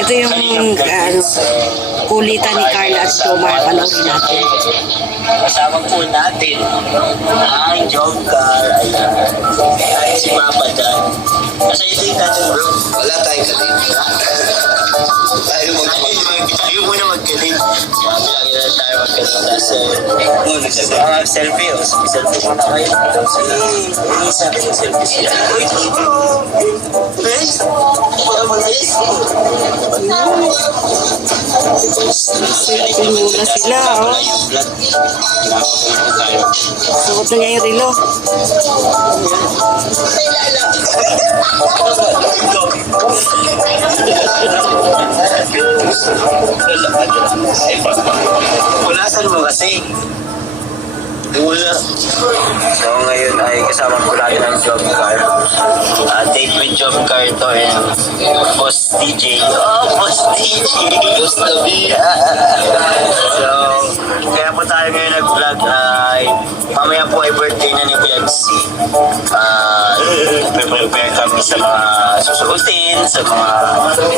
ano, kulitan ni Carla at Jomar. Panoorin natin. Kasama po natin ang job car. Ayan. Ay, si Papa dyan. Nasa ito yung natin bro. Wala tayong galing. Tayo mo Tayo, muna magkaling. Sabi lang yun tayo magkaling. Kasi, mga selfie, oh. Selfie muna kayo. Si Elisa, selfie siya. Uy, Selfie muna sila, oh. Suot na niya yung relo. Punasan mo kasi. Wala. So ngayon ay kasama po natin ang job car. Uh, date with job car to and Boss DJ. Oh, Boss DJ. Boss Dabi. so, kaya po tayo ngayon nag-vlog ay mamaya po ay birthday na ni BMC. Uh, prepare kami sa mga susuotin, sa mga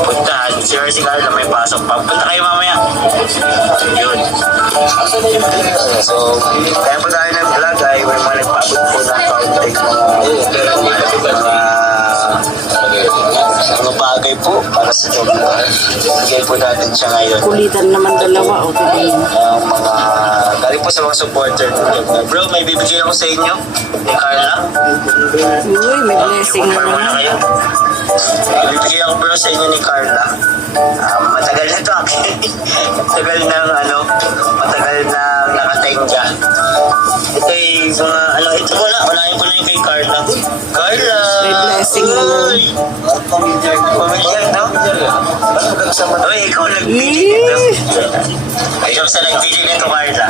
puntahan. Si Mercy Carla may pasok pa. Punta kayo mamaya. Yun. So, kaya po tayo nag-vlog ay may mga nagpabot po ng contact mga mga bagay po para sa car. Bigay po natin siya ngayon. Kulitan naman dalawa, mo. Ang mga galing po sa mga supporter. Bro, may bibigay ako sa inyo ni Carla. Uy, may blessing na naman. kayo. Bibigay ako bro sa inyo ni Carla. Um, matagal na to matagal nang ano, Ay mga ano, ito muna, unahin ko na yung kay Carla. Carla! May blessing naman. Uy! Pamilyar, pamilyar, no? Uy, ikaw nagpili nito. Jokes na nagpili nito, Carla.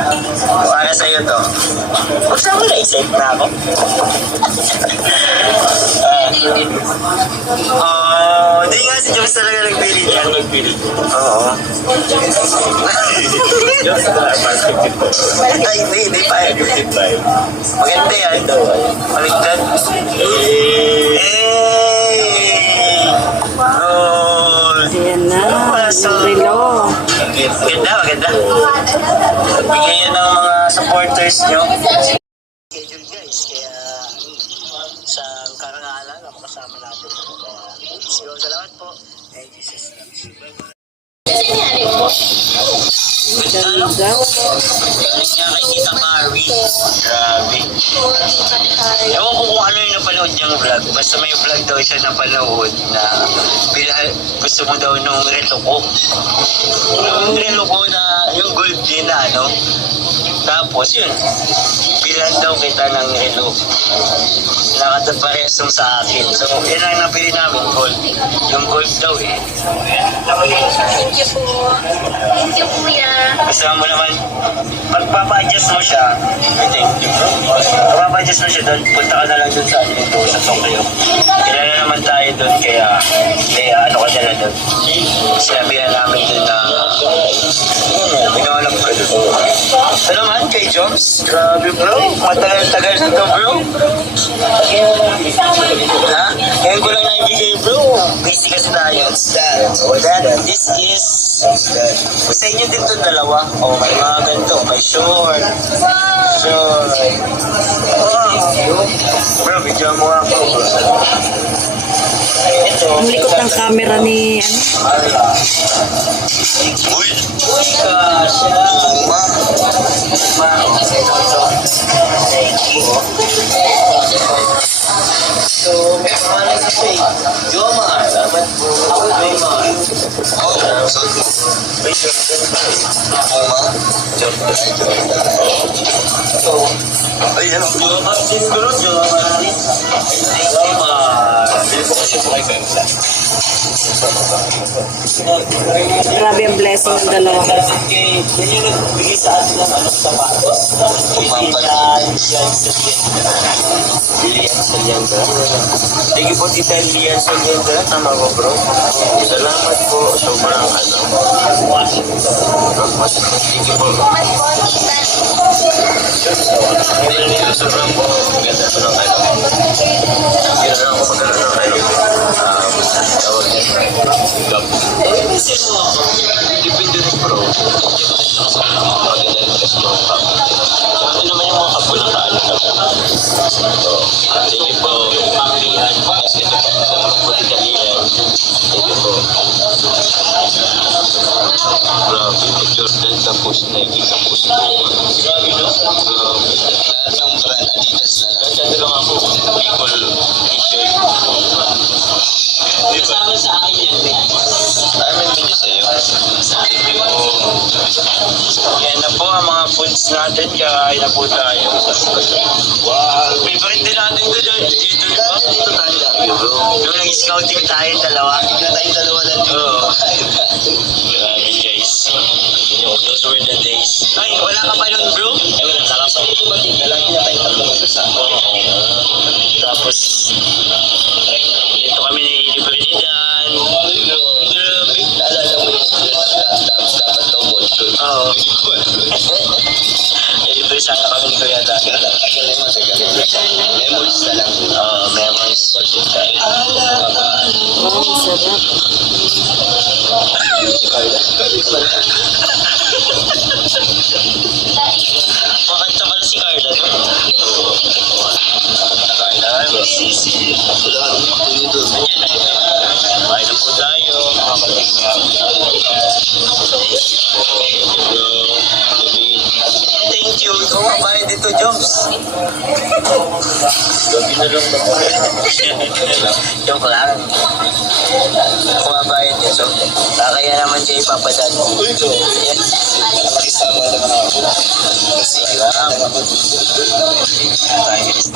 Para sa'yo to. Buksan mo na, isip na ako. Ah, oh, di Ay, hindi, hindi pa. Maganda yan. Maligtad. Eh! Oh! Ayan na, yung relo. Maganda, maganda. Bigyan yan ng mga supporters nyo. Schedule guys, kaya sa karangalan, ako kasama natin. Go. Salamat po. Thank you, sis. Bye-bye. Ganda. Galing niya kay Tita Mari. Grabe. Ewan ko kung ano yung napanood niyang vlog. Basta may vlog daw siya napanood na bilhan, gusto mo daw nung relo ko. Yung relo ko na, yung gold din na ano. Tapos yun, bilhan daw kita ng relo. Nakatapares sa akin. So, yun ang napili namin, gold. Yung gold daw eh. Thank you po. Thank you, kuya. Kasama mo naman, pagpapa-adjust mo siya, I think, pagpapa-adjust mo siya doon, punta ka na lang doon sa ano dito, sa Tokyo. Kilala naman tayo doon, kaya, kaya ano ka na doon. Sinabihan namin doon na, pinawalap ka doon. Ito naman kay Jobs, grabe bro, matagal-tagal na to bro. Ha? Ngayon ko lang naibigay bro, busy kasi tayo. That, this is sa inyo din to dalawa. Oh, may mga ganito. May short. Short. Oh. Bro, video mo ako. bro. Ito. Ang likot ng camera ni, ano, Uy! Uy ka siya. Ma. Ma. So, may pangalan sa eh. Jomar. Dapat. Ako, Jomar. Oh, sorry. May short din pa eh. Uma. Jomar. So, ayan. Jomar din bro. Jomar din. Jomar. Hindi ko kasi buhay ko yung grabe ang blessing ng dalawa. Yun yung nagbigay sa atin ng ano, sapatos. Na yan sa Lian sa Liandra. Thank Sige po, Tita Lian, sa ganda. Tama ko, bro. Salamat po. Sobrang ano. Sige po. Hindi nila sobrang po. Ganda po ng ano. Hindi na ako magkaroon ng ano. Um, tawag niya. Gap. Depende rin, bro. Maganda yung test mo. Ano mga kapulang kaalam? So, thank you. Jordan, tapos Nike, tapos Grabe, no? Lahat ng brand, Adidas na lang. Kahit ano lang ako, Nicole t-shirt. Di ba? sa akin yan. Ay, may video sa'yo. Sabi mo, yan na po ang mga foods natin, kakain na po tayo. Wow! Favorite din natin ko doon, dito, di ba? Dito tayo lagi, bro. Nung nag-scouting tayo, dalawa. Na tayo dalawa lang. Oo. Grabe guys. Were the days. Ay, wala ka pa nun bro? Eh, wala na lang sa ito ba? Lagi na tayo tatlo magsasama. Tapos, dito kami ni Libre ni Dan. Grabe. Naalala mo yung tapos dapat daw bolso. Oo. Libre sana kami ni Kuya Dan. Tagal na matagal. Memories na lang. Oo, memories. Oh, sarap. Si Carla. Thank you. Ang bayad dito, lang ako. Joke lang. Bayad dito. Kaya naman siya ipapadal. Yes. Makisama naman ako. Kasi mo, Tayo guys.